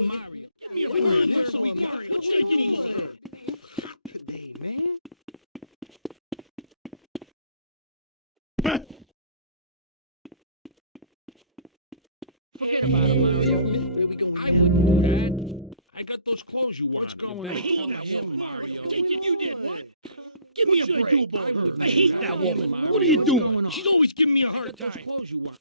Mario. Give me a break. Mario, take it easy. Today, man. Forget about it, Mario. Where we going I now? wouldn't do that. I got those clothes you want. What's going on? Hold that woman, Mario. You did what? Give me a What should I break. do about her? I hate that Mario, woman. Mario. What are you What's doing? going on? She's always giving me a I hard got those time. clothes you want.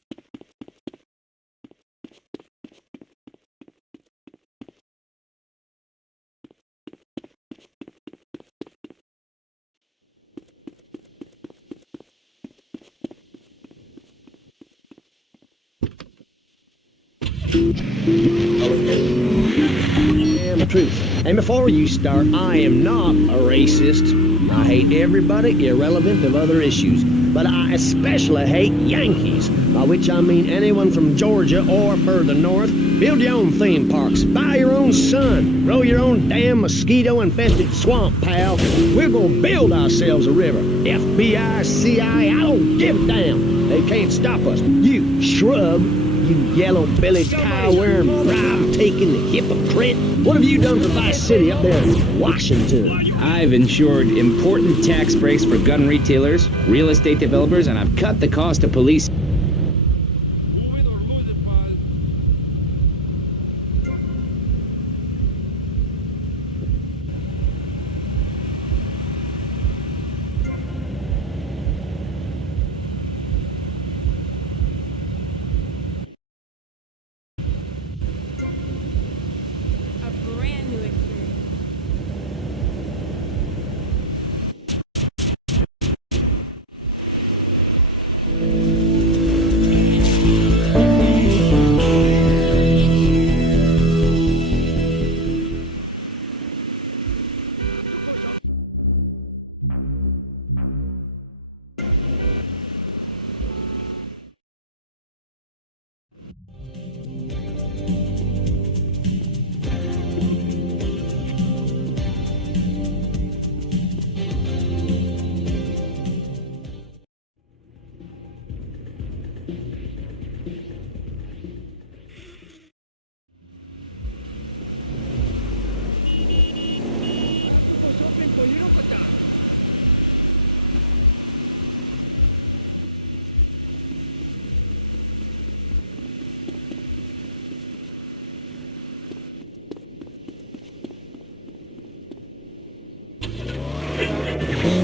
And the truth. And before you start, I am not a racist. I hate everybody irrelevant of other issues. But I especially hate Yankees, by which I mean anyone from Georgia or further north. Build your own theme parks, buy your own sun, grow your own damn mosquito-infested swamp, pal. We're gonna build ourselves a river. FBI, CIA, I don't give a damn. They can't stop us. You shrub. You yellow-bellied, cow-wearing, bribe-taking hypocrite. What have you done for Vice City up there in Washington? I've ensured important tax breaks for gun retailers, real estate developers, and I've cut the cost of police. A brand new experience.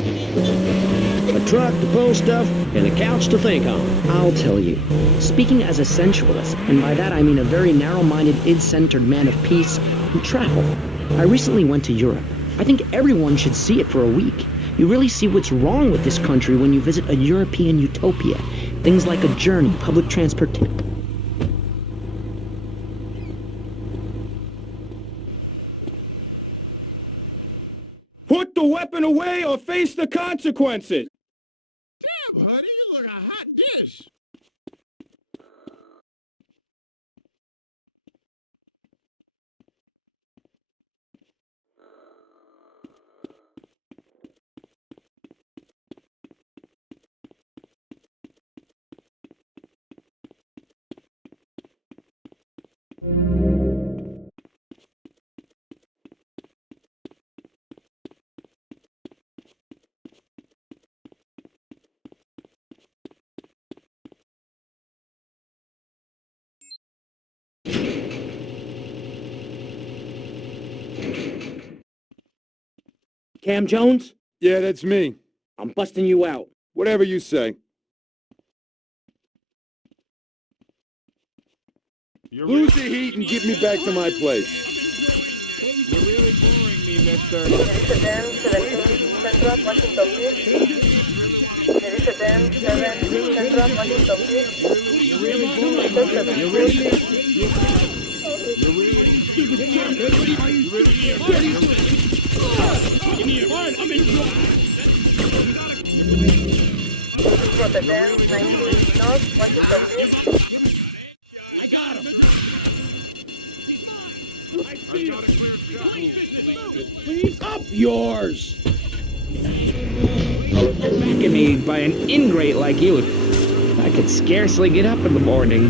A truck to pull stuff and a couch to think on. I'll tell you. Speaking as a sensualist, and by that I mean a very narrow-minded, id-centered man of peace and travel, I recently went to Europe. I think everyone should see it for a week. You really see what's wrong with this country when you visit a European utopia. Things like a journey, public transportation. Put the weapon away or face the consequences. Damn, honey, you look a hot dish. Cam Jones, Yeah, that's me. I'm busting you out. Whatever you say. Lose the heat and get me back to my place. You're really boring me, mister. Jerusalem 17 Central Washington Jerusalem 7 Central Washington You're really boring me. You're really... Give me a fine. I'm in trouble. Rotterdam 19 North Washington I got him. I see him. Clean up yours. Back at me by an ingrate like you. I could scarcely get up in the morning.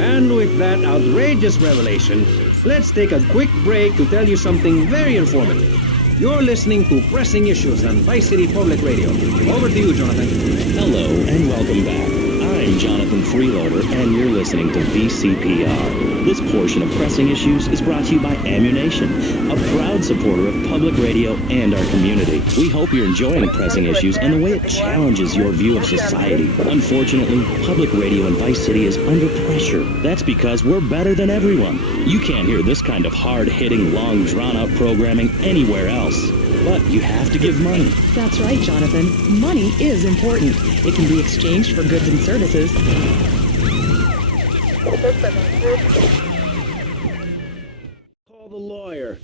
And with that outrageous revelation, let's take a quick break to tell you something very informative. You're listening to Pressing Issues on Vice City Public Radio. Over to you, Jonathan. Hello and welcome back. I'm Jonathan Freeloader, and you're listening to VCPR. This portion of Pressing Issues is brought to you by Ammunition, a proud supporter of public radio and our community. We hope you're enjoying Pressing Issues and the way it challenges your view of society. Unfortunately, public radio in Vice City is under pressure. That's because we're better than everyone. You can't hear this kind of hard-hitting, long, drawn-out programming anywhere else. But you have to give money. That's right, Jonathan. Money is important. It can be exchanged for goods and services. Call the lawyer.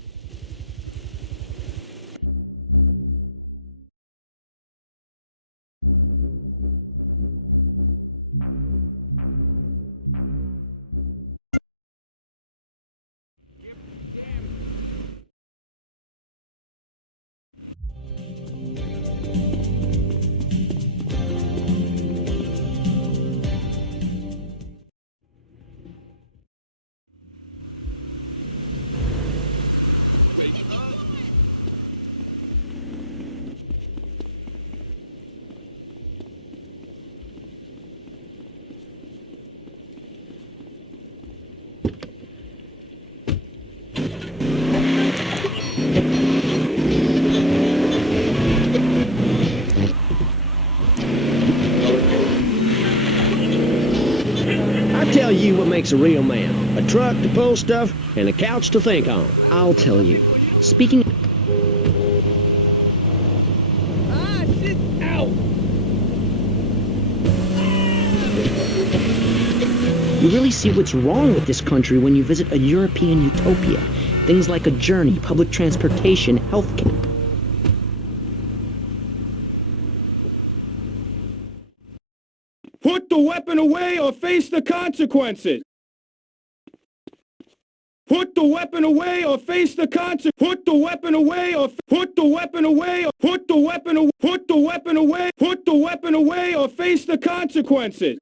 Tell you what makes a real man. A truck to pull stuff and a couch to think on. I'll tell you. Speaking... You really see what's wrong with this country when you visit a European utopia. Things like a journey, public transportation, healthcare. Put the weapon away or face the consequences. Put the weapon away or face the consequences. Put the weapon away or put the weapon away or put the weapon away. Put the weapon away. Put the weapon away or face the consequences.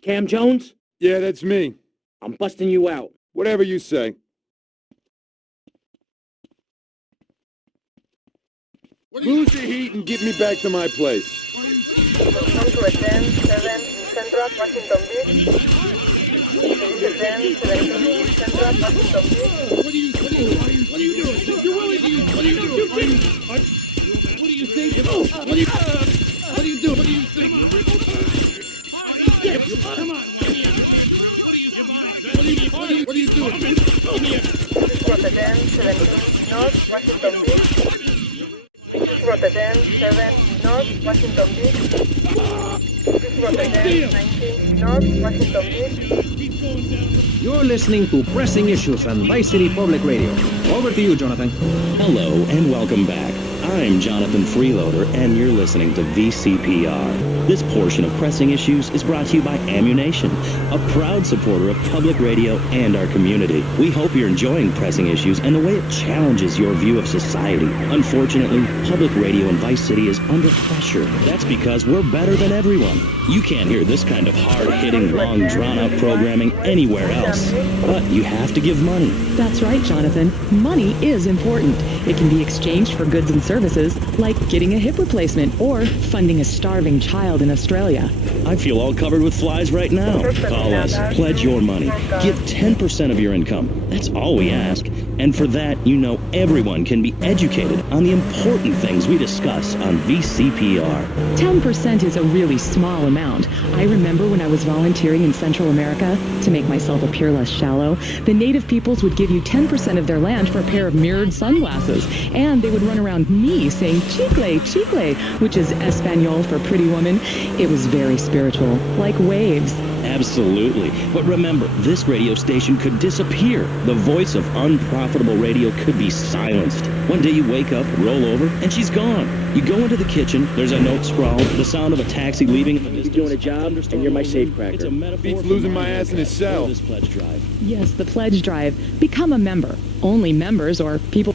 Cam Jones? Yeah, that's me. I'm busting you out. Whatever you say. Lose the heat and get me back to my place. Welcome to Aden 7 Central Washington Beach. This is Aden 17 Central Washington Beach. What are you doing? You're willing to use. What are you doing? What do you think? What do you do? What do you think? Come on. What are you doing? This is Aden 17 North Washington Beach. Rotterdam 7 North Washington Beach. This is Rotterdam 19 North Washington Beach. You're listening to Pressing Issues on Vice City Public Radio. Over to you, Jonathan. Hello and welcome back. I'm Jonathan Freeloader, and you're listening to VCPR. This portion of Pressing Issues is brought to you by Ammunition, a proud supporter of public radio and our community. We hope you're enjoying Pressing Issues and the way it challenges your view of society. Unfortunately, public radio in Vice City is under pressure. That's because we're better than everyone. You can't hear this kind of hard-hitting, long, drawn-out programming anywhere else. But you have to give money. That's right, Jonathan. Money is important. It can be exchanged for goods and services, like getting a hip replacement or funding a starving child in Australia. I feel all covered with flies right now. Call us, pledge your money, give 10% of your income. That's all we ask. And for that, you know everyone can be educated on the important things we discuss on VCPR. 10% is a really small amount. I remember when I was volunteering in Central America, to make myself appear less shallow, the native peoples would give you 10% of their land for a pair of mirrored sunglasses. And they would run around me saying chicle, chicle, which is Espanol for pretty woman. It was very spiritual, like waves. Absolutely. But remember, this radio station could disappear. The voice of unprofitable radio could be silenced. One day you wake up, roll over, and she's gone. You go into the kitchen, there's a note scrawled, the sound of a taxi leaving in the distance. You're doing a job, and you're my safecracker. It's a metaphor. Beats losing my ass in his cell. This pledge drive. Yes, the pledge drive. Become a member. Only members or people...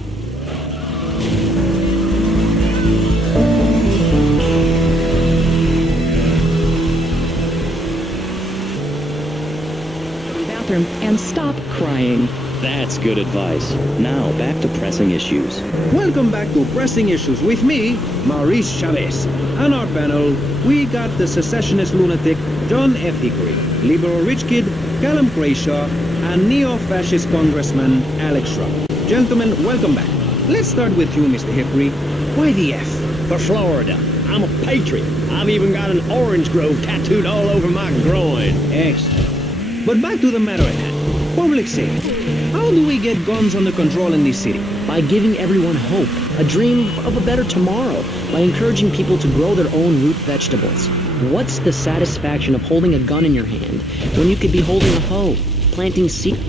bathroom and stop crying. That's good advice. Now, back to pressing issues. Welcome back to Pressing Issues with me, Maurice Chavez. On our panel, we got the secessionist lunatic John F. Hickory, liberal rich kid Callum Crayshaw, and neo-fascist congressman Alex Schrock. Gentlemen, welcome back. Let's start with you, Mr. Hickory. Why the F? For Florida. I'm a patriot. I've even got an orange grove tattooed all over my groin. Excellent. But back to the matter at hand. Public safety. How do we get guns under control in this city? By giving everyone hope, a dream of a better tomorrow, by encouraging people to grow their own root vegetables. What's the satisfaction of holding a gun in your hand when you could be holding a hoe, planting seed?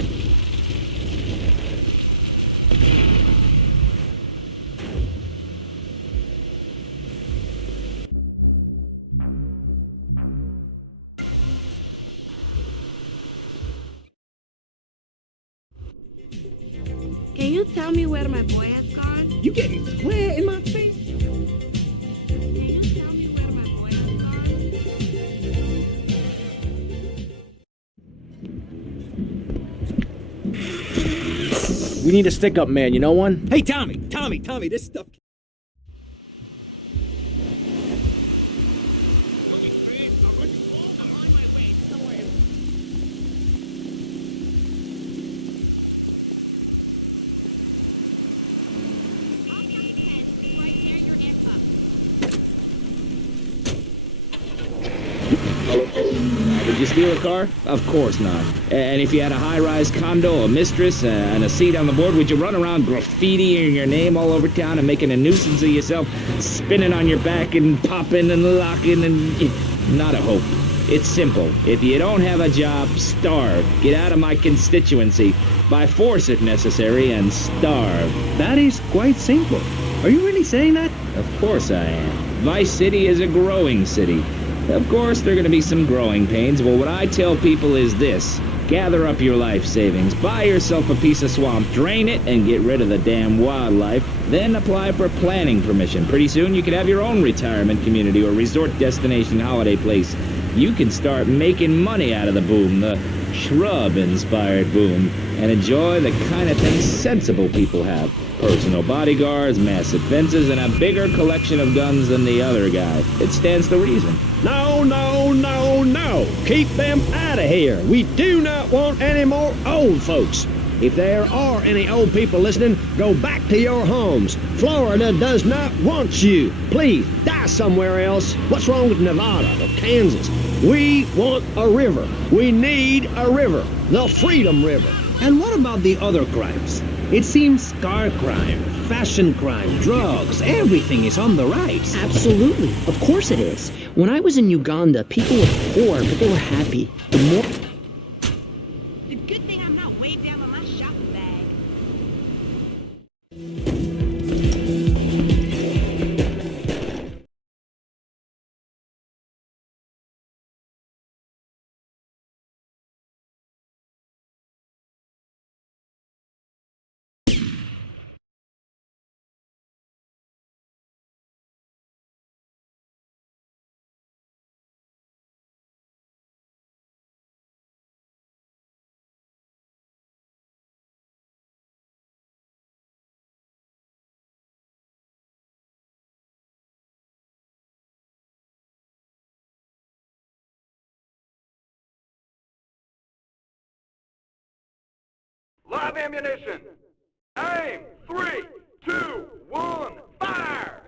Can you tell me where my boy has gone? You getting square in my face? Can you tell me where my boy has gone? We need a stick-up man, you know one? Hey, Tommy, this stuff... Would you steal a car? Of course not. And if you had a high-rise condo, a mistress, and a seat on the board, would you run around graffitiing your name all over town and making a nuisance of yourself, spinning on your back and popping and locking and... Not a hope. It's simple. If you don't have a job, starve. Get out of my constituency. By force if necessary, and starve. That is quite simple. Are you really saying that? Of course I am. Vice City is a growing city. Of course, there are going to be some growing pains. Well, what I tell people is this. Gather up your life savings, buy yourself a piece of swamp, drain it, and get rid of the damn wildlife. Then apply for planning permission. Pretty soon you could have your own retirement community or resort destination holiday place. You can start making money out of the boom, the shrub-inspired boom, and enjoy the kind of things sensible people have. Personal bodyguards, massive fences, and a bigger collection of guns than the other guy. It stands to reason. No, no, no, no. Keep them out of here. We do not want any more old folks. If there are any old people listening, go back to your homes. Florida does not want you. Please, die somewhere else. What's wrong with Nevada or Kansas? We want a river. We need a river. The Freedom River. And what about the other crimes? It seems car crime, fashion crime, drugs, everything is on the rise. Absolutely. Of course it is. When I was in Uganda, people were poor, but they were happy. The more... The good thing I'm not way down on my shopping bag. Live ammunition! Aim! 3, 2, 1, fire!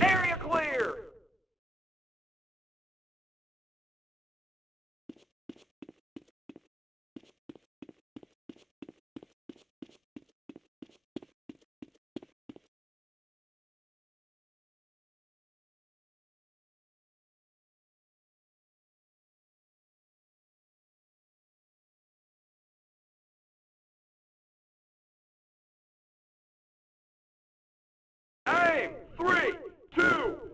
Area clear! Aim! 3, 2,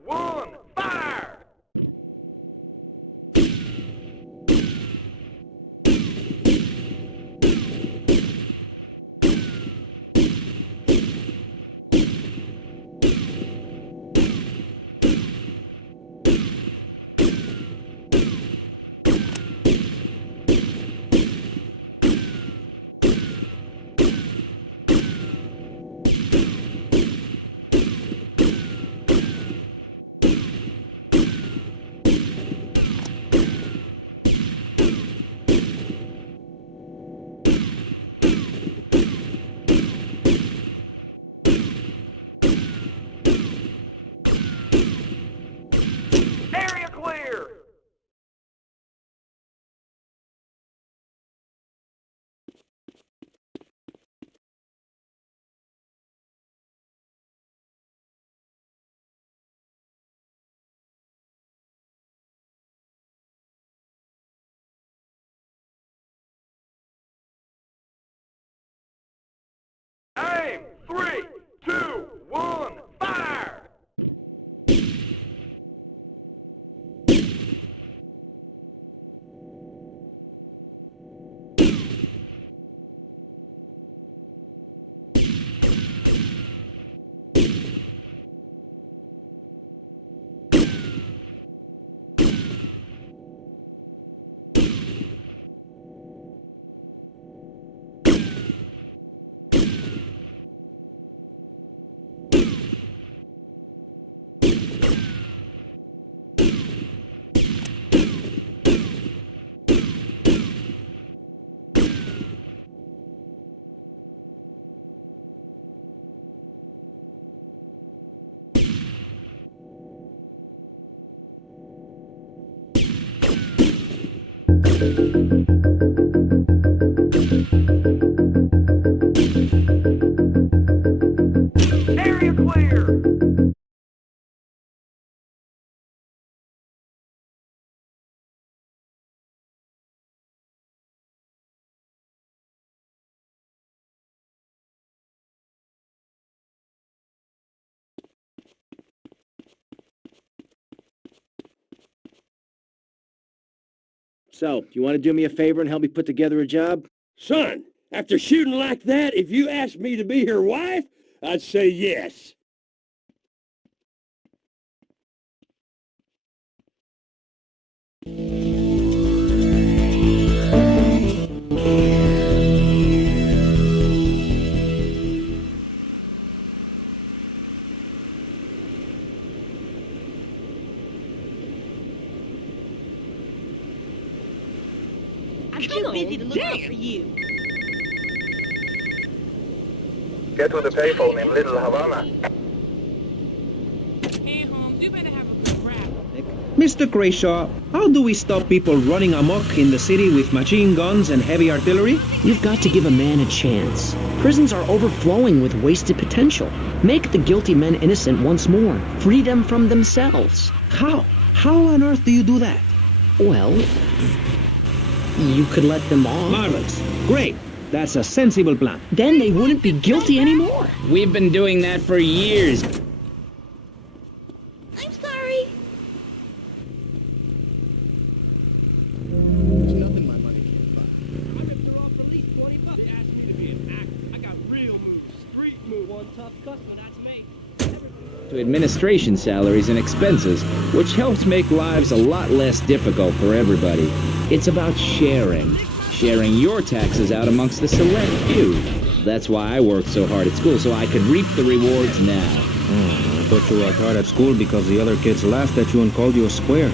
1, fire! Area clear! Aim! 3, 2, 1, fire! Area clear! So, you want to do me a favor and help me put together a job? Son, after shooting like that, if you asked me to be your wife, I'd say yes. I'm too busy to look out for you. Get to the payphone in Little Havana. Hey, Holmes, you better have a good rap. Mr. Krayshaw, how do we stop people running amok in the city with machine guns and heavy artillery? You've got to give a man a chance. Prisons are overflowing with wasted potential. Make the guilty men innocent once more. Free them from themselves. How? How on earth do you do that? Well, you could let them off. Marvelous. Great. That's a sensible plan. Then they wouldn't be guilty anymore. We've been doing that for years. I'm sorry. There's nothing my money can't buy. I'm if they're off the lease, $20. They asked me to be an actor. I got real moves, street moves. One tough customer, that's me. To administration salaries and expenses, which helps make lives a lot less difficult for everybody. It's about sharing your taxes out amongst the select few. That's why I worked so hard at school, so I could reap the rewards now. I thought you worked hard at school because the other kids laughed at you and called you a square.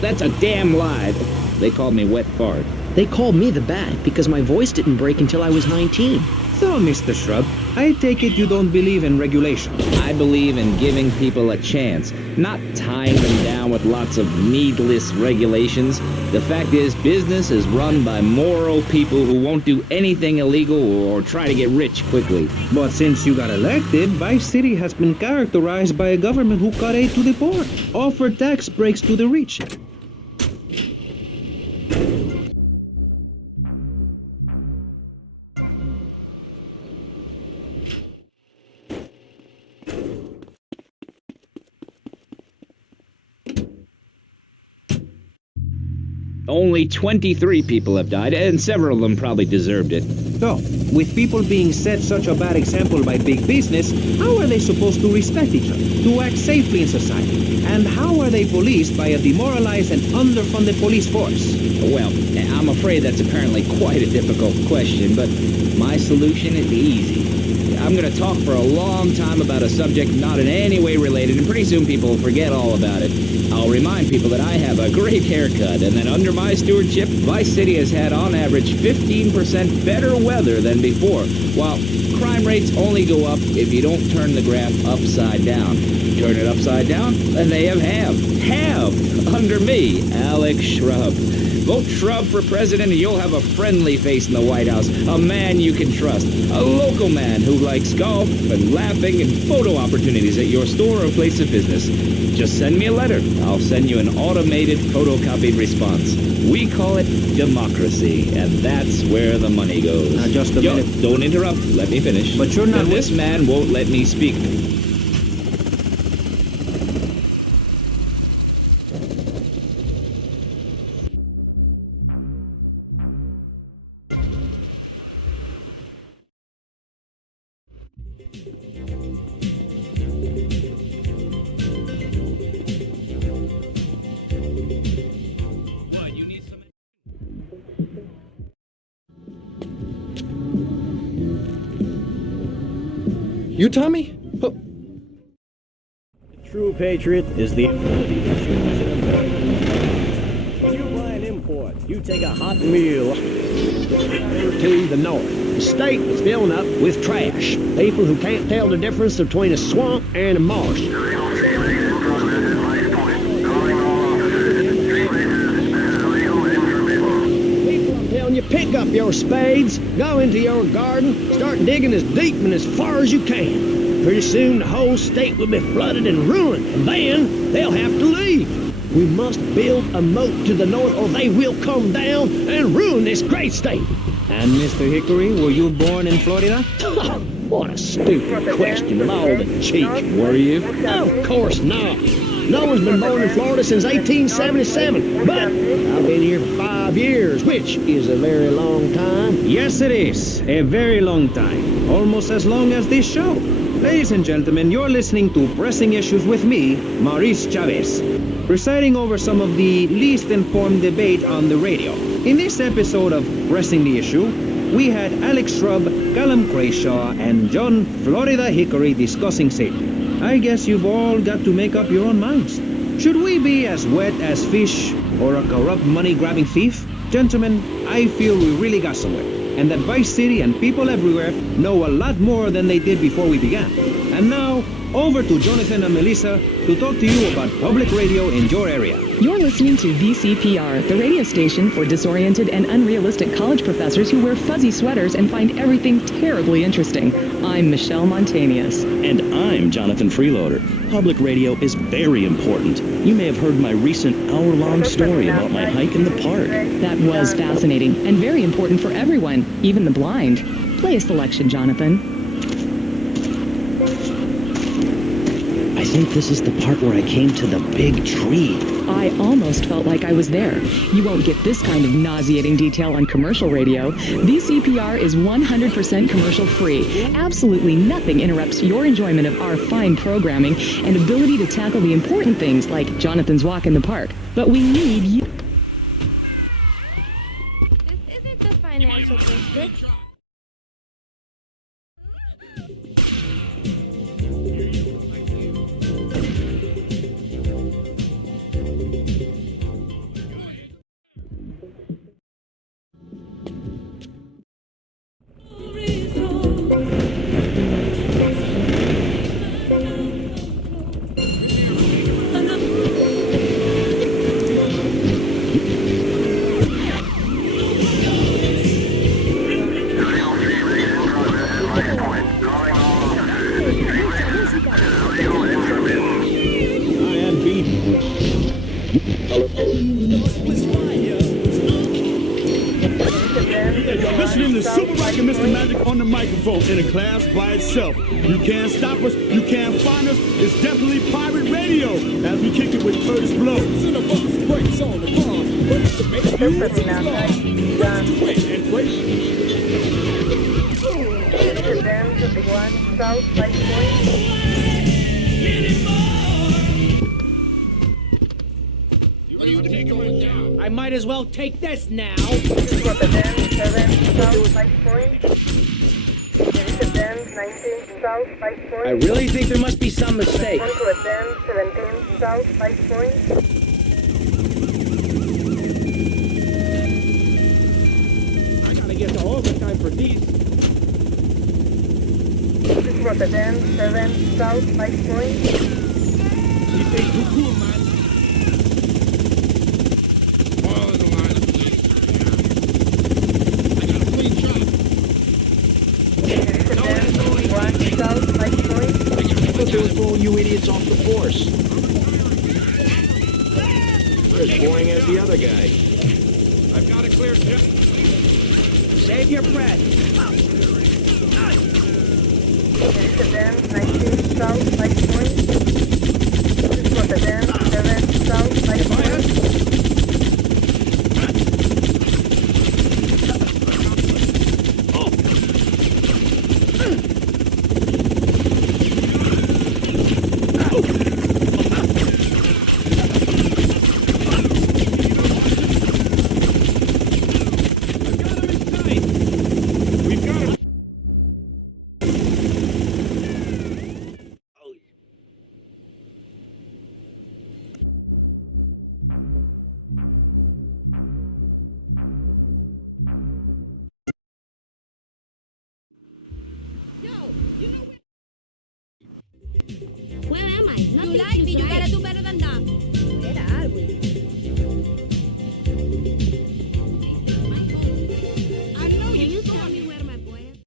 That's a damn lie. They called me wet fart. They called me the Bat because my voice didn't break until I was 19. So, Mr. Shrub, I take it you don't believe in regulation. I believe in giving people a chance, not tying them down with lots of needless regulations. The fact is, business is run by moral people who won't do anything illegal or try to get rich quickly. But since you got elected, Vice City has been characterized by a government who cut aid to the poor, offered tax breaks to the rich. Only 23 people have died, and several of them probably deserved it. So, with people being set such a bad example by big business, how are they supposed to respect each other, to act safely in society? And how are they policed by a demoralized and underfunded police force? Well, I'm afraid that's apparently quite a difficult question, but my solution is easy. I'm going to talk for a long time about a subject not in any way related, and pretty soon people will forget all about it. I'll remind people that I have a great haircut, and that under my stewardship, Vice City has had on average 15% better weather than before, while crime rates only go up if you don't turn the graph upside down. Turn it upside down, and they have under me, Alex Shrub. Vote Shrub for president and you'll have a friendly face in the White House, a man you can trust, a local man who likes golf and laughing and photo opportunities at your store or place of business. Just send me a letter. I'll send you an automated photocopied response. We call it democracy, and that's where the money goes. Now, just a minute. Don't interrupt. Let me finish. But you're not... Then this man won't let me speak. You, Tommy? The true patriot is the ability to choose an import. When you buy an import, you take a hot meal to the north. The state is filling up with trash. People who can't tell the difference between a swamp and a marsh. You pick up your spades, go into your garden, start digging as deep and as far as you can. Pretty soon the whole state will be flooded and ruined, and then they'll have to leave. We must build a moat to the north or they will come down and ruin this great state. And Mr. Hickory, were you born in Florida? What a stupid question with all the cheek. Were you? Of course not. No one's been born in Florida since 1877, but I've been here for 5 years, which is a very long time. Yes, it is. A very long time. Almost as long as this show. Ladies and gentlemen, you're listening to Pressing Issues with me, Maurice Chavez, presiding over some of the least informed debate on the radio. In this episode of Pressing the Issue, we had Alex Shrub, Callum Krayshaw, and John Florida Hickory discussing safety. I guess you've all got to make up your own minds. Should we be as wet as fish or a corrupt money-grabbing thief? Gentlemen, I feel we really got somewhere, and that Vice City and people everywhere know a lot more than they did before we began. And now, over to Jonathan and Melissa to talk to you about public radio in your area. You're listening to VCPR, the radio station for disoriented and unrealistic college professors who wear fuzzy sweaters and find everything terribly interesting. I'm Michelle Montanius. And I'm Jonathan Freeloader. Public radio is very important. You may have heard my recent hour-long story about my hike in the park. That was fascinating and very important for everyone, even the blind. Play a selection, Jonathan. I think this is the part where I came to the big tree. I almost felt like I was there. You won't get this kind of nauseating detail on commercial radio. VCPR is 100% commercial free. Absolutely nothing interrupts your enjoyment of our fine programming and ability to tackle the important things like Jonathan's walk in the park. But we need you. This isn't the financial district. Listening to Super Rock and Mr. Magic on the microphone in a class by itself. You can't stop us, you can't find us. It's definitely pirate radio as we kick it with Curtis Blow. Cinnabox breaks on the car, but it's the best you and break. The big one, South Light Point. I might as well take this now. Rotterdam 7, South Light Point. Rotterdam 19, South Light Point. I really think there must be some mistake. Rotterdam 17, South Light Point. I gotta get to overtime for these. Rotterdam 7, South Light Point. You think too cool, man. Throw you idiots off the force. You're as boring as the other guy. I've got a clear tip. Save your breath. Rotterdam 19, South Light Point. Rotterdam 7, South Light Point. Where am I? You like me, you gotta do better than that. Where are we? Can you tell me where my boy is?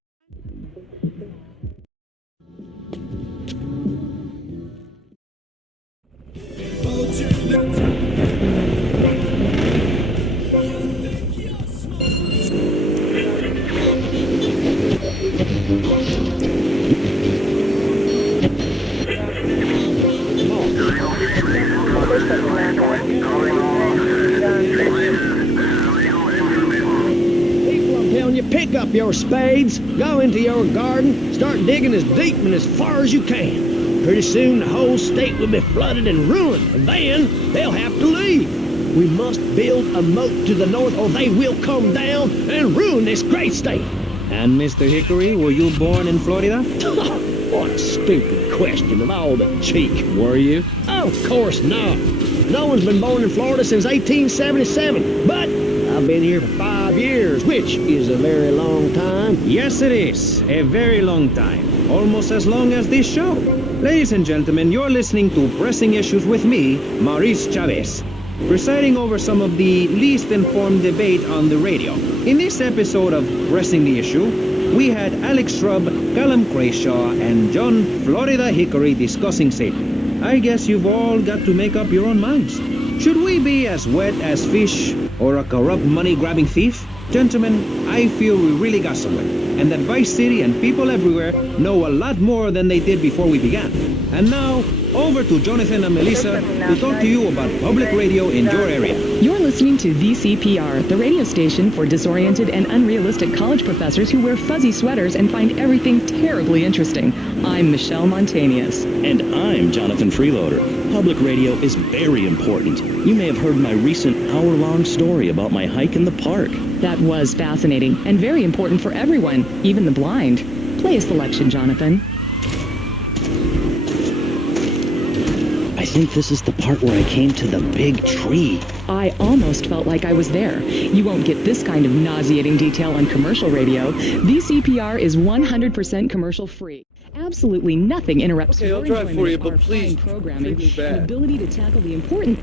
Pick up your spades, go into your garden, start digging as deep and as far as you can. Pretty soon the whole state will be flooded and ruined, and then they'll have to leave. We must build a moat to the north or they will come down and ruin this great state. And Mr. Hickory, were you born in Florida? What a stupid question with all the cheek. Were you? Of course not. No one's been born in Florida since 1877, but a I've been here for 5 years, which is a very long time. Yes, it is. A very long time. Almost as long as this show. Ladies and gentlemen, you're listening to Pressing Issues with me, Maurice Chavez, presiding over some of the least informed debate on the radio. In this episode of Pressing the Issue, we had Alex Shrub, Callum Crayshaw, and John Florida Hickory discussing Satan. I guess you've all got to make up your own minds. Should we be as wet as fish or a corrupt money-grabbing thief? Gentlemen, I feel we really got somewhere, and that Vice City and people everywhere know a lot more than they did before we began. And now, over to Jonathan and Melissa to talk to you about public radio in your area. You're listening to VCPR, the radio station for disoriented and unrealistic college professors who wear fuzzy sweaters and find everything terribly interesting. I'm Michelle Montañez. And I'm Jonathan Freeloader. Public radio is very important. You may have heard my recent hour-long story about my hike in the park. That was fascinating and very important for everyone, even the blind. Play a selection, Jonathan. I think this is the part where I came to the big tree. I almost felt like I was there. You won't get this kind of nauseating detail on commercial radio. VCPR is 100% commercial free. Absolutely nothing interrupts Okay, your I'll drive enjoyment for you, of but our please, fine programming take me back. and ability to tackle the important...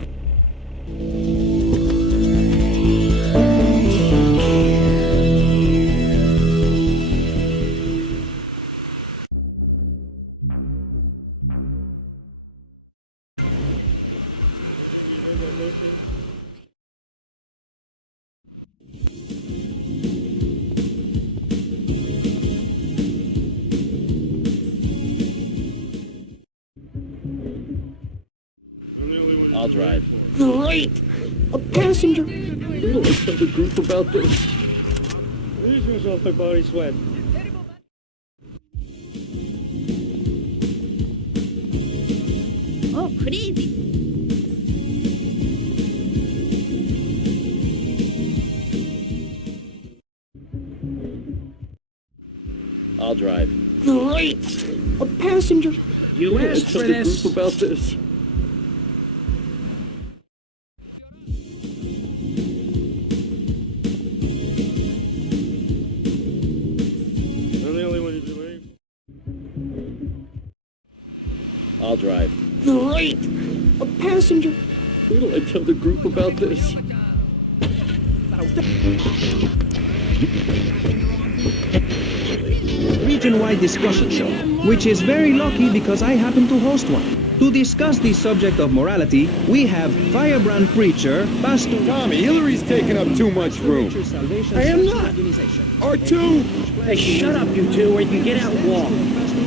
I'll drive. Great! A passenger! Let's tell the group about this. Lose yourself by body sweat. Oh, crazy. I'll drive. Great! A passenger! You Let's asked tell for the this. group about this. I'm the only one who's away. I'll drive. Great! A passenger! Wait till I tell the group about this. Region-wide discussion show, which is very lucky because I happen to host one. To discuss the subject of morality, we have firebrand preacher, Pastor Tommy, Hillary's taking up too much room. I am not. R2! Hey, shut up, you two, or you can get out and walk.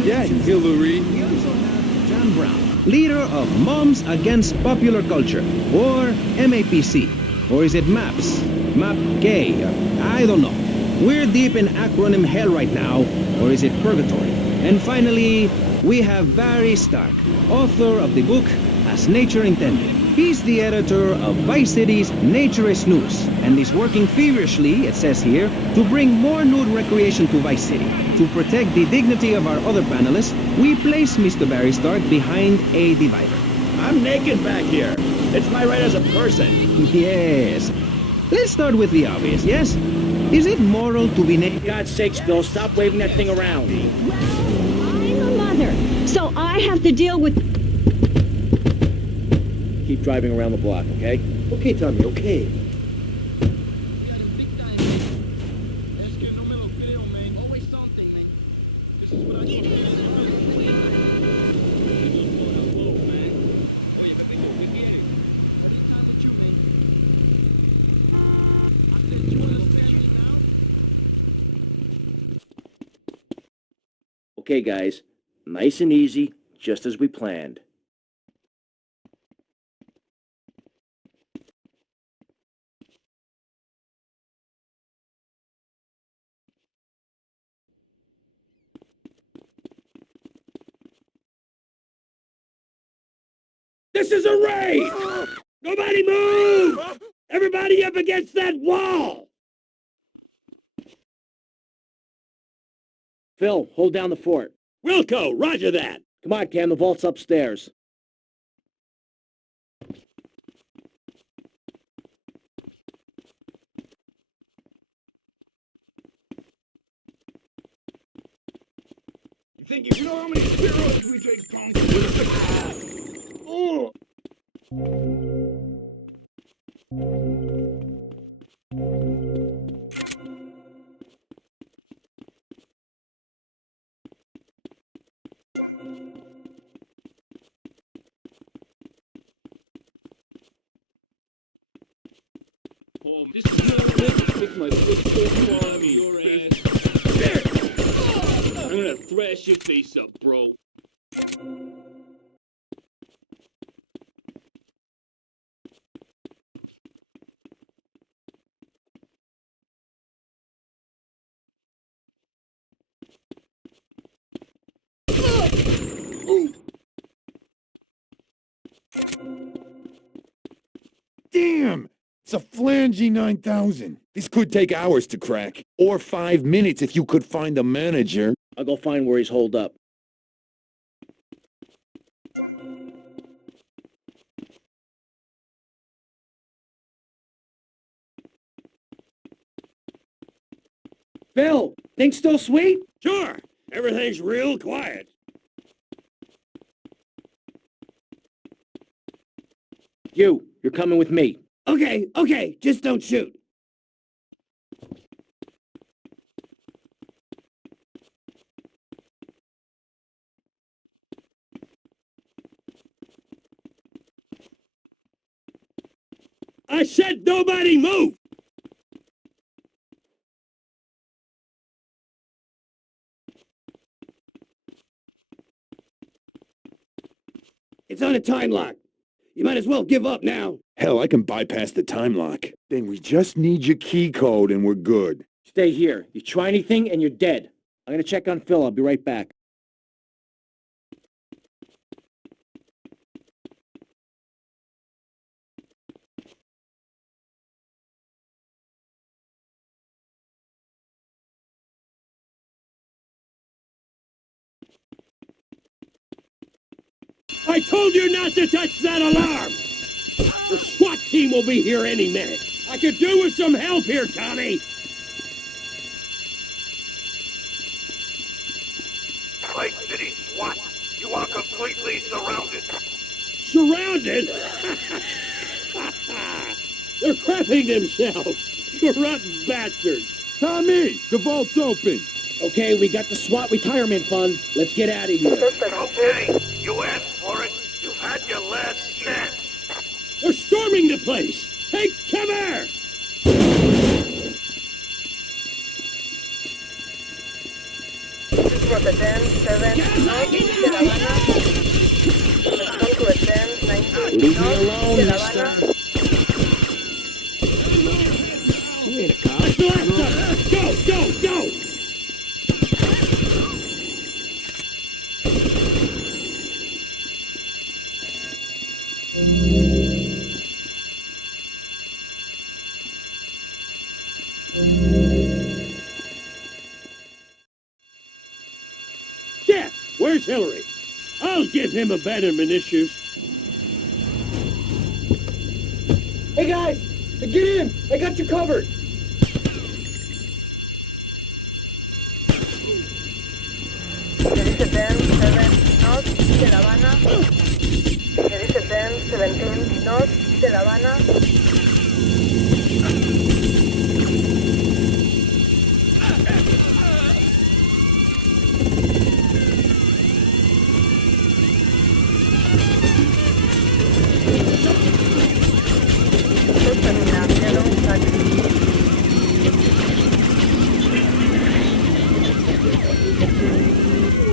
Yeah, Hillary. John Brown, leader of Moms Against Popular Culture, or MAPC. Or is it MAPS? MAP-K? I don't know. We're deep in acronym hell right now, or is it purgatory? And finally, we have Barry Stark, author of the book As Nature Intended. He's the editor of Vice City's Naturist News, and is working feverishly, it says here, to bring more nude recreation to Vice City. To protect the dignity of our other panelists, we place Mr. Barry Stark behind a divider. I'm naked back here. It's my right as a person. Yes. Let's start with the obvious, yes? Is it moral to be naked? For God's sakes, Bill, stop waving that thing around. I'm a mother, so I have to deal with... Keep driving around the block, okay? Okay, Tommy, okay. Okay, guys. Nice and easy, just as we planned. This is a raid! Nobody move! Everybody up against that wall! Phil, hold down the fort. Wilco, roger that! Come on, Cam, the vault's upstairs. thinking, you know how many steroids we take, punk? Oh! This is your make my foot so far on your ass. There! I'm gonna thrash your face up, bro. Damn! It's a Flangy 9000. This could take hours to crack. Or 5 minutes if you could find the manager. I'll go find where he's holed up. Phil, things still sweet? Sure. Everything's real quiet. You're coming with me. Okay, just don't shoot. I said nobody move! It's on a time lock. You might as well give up now. Hell, I can bypass the time lock. Then we just need your key code and we're good. Stay here. You try anything and you're dead. I'm gonna check on Phil. I'll be right back. I told you not to touch that alarm! The SWAT team will be here any minute. I could do with some help here, Tommy! Lake City SWAT, you are completely surrounded. Surrounded? They're crapping themselves! You rotten bastards! Tommy, the vault's open. Okay, we got the SWAT retirement fund. Let's get out of here. Okay, you asked for it. You've had your last chance. They're storming the place! Take cover! Rotterdam 7 North de La Habana. Respond to attend 19 Leave me North alone, de La mister. Habana. You ain't a cop. That's the last of it! Go! Jeff, where's Hillary? I'll give him abandonment issues. Hey guys, get in. I got you covered. Rotterdam 7 North de La Habana. Rotterdam 17 North de La Habana.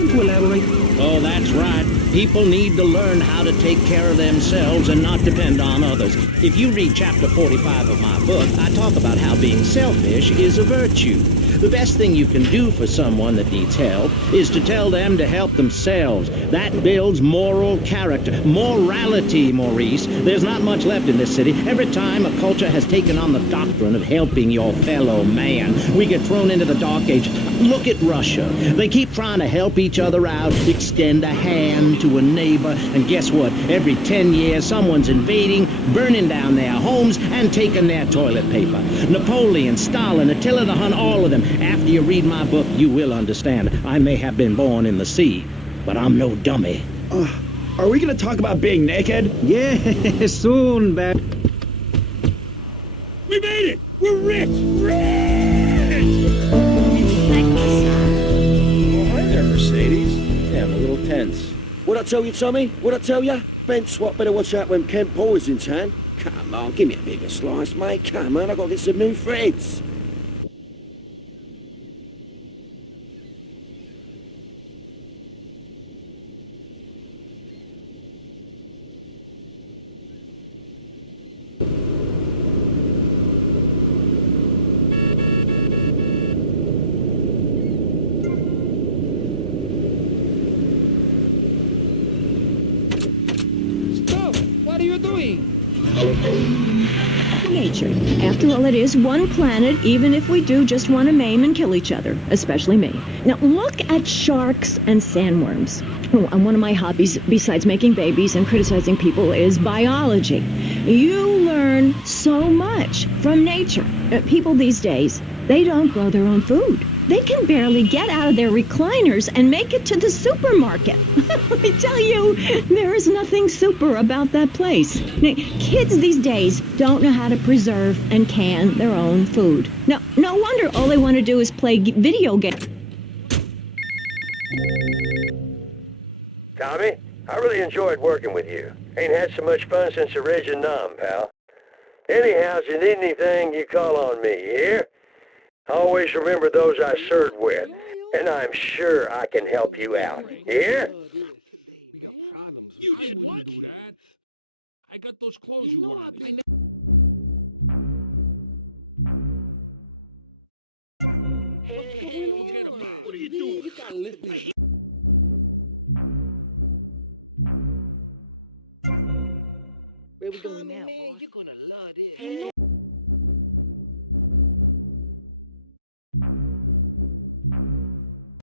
To elaborate? Oh, that's right. People need to learn how to take care of themselves and not depend on others. If you read chapter 45 of my book, I talk about how being selfish is a virtue. The best thing you can do for someone that needs help is to tell them to help themselves. That builds moral character. Morality, Maurice. There's not much left in this city. Every time a culture has taken on the doctrine of helping your fellow man, we get thrown into the dark age. Look at Russia. They keep trying to help each other out, extend a hand to to a neighbor, and guess what? Every 10 years, someone's invading, burning down their homes, and taking their toilet paper. Napoleon, Stalin, Attila the Hun, all of them. After you read my book, you will understand. I may have been born in the sea, but I'm no dummy. Are we gonna talk about being naked? Yeah, soon, Bat. We made it! We're rich! Rich! Oh, hi there, Mercedes. Yeah, I'm a little tense. What'd I tell you, Tommy? What'd I tell you? Ben Swat better watch out when Kent Boy's in town. Come on, give me a bigger slice, mate. Come on, I've got to get some new threads. What are you doing? Nature. After all, it is one planet, even if we do just want to maim and kill each other, especially me. Now, look at sharks and sandworms. Oh, and one of my hobbies, besides making babies and criticizing people, is biology. You learn so much from nature. People these days, they don't grow their own food. They can barely get out of their recliners and make it to the supermarket. I tell you, there is nothing super about that place. Now, kids these days don't know how to preserve and can their own food. No wonder all they want to do is play video games. Tommy, I really enjoyed working with you. Ain't had so much fun since the Reg and Nom, pal. Anyhow, if you need anything, you call on me, you hear? Always remember those I served with, and I'm sure I can help you out. Here? You did what? I got those clothes you wanted. Hey, what are you doing? You gotta lift me. Where we going now, boss? You're gonna love this.